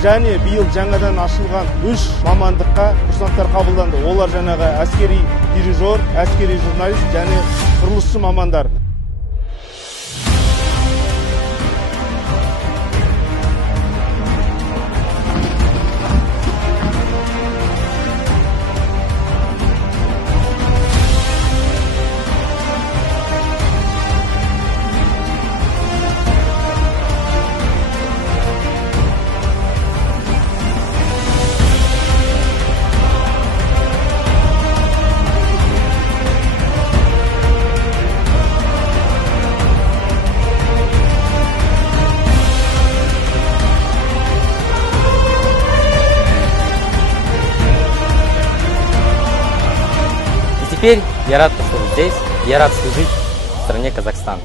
және биыл жаңадан ашылған 3 мамандыққа курсанттар қабылданды. Олар жаңағы әскери дирижер, әскери журналист және құрылысшы мамандар. Теперь я рад, что здесь, я рад служить в стране Казахстан.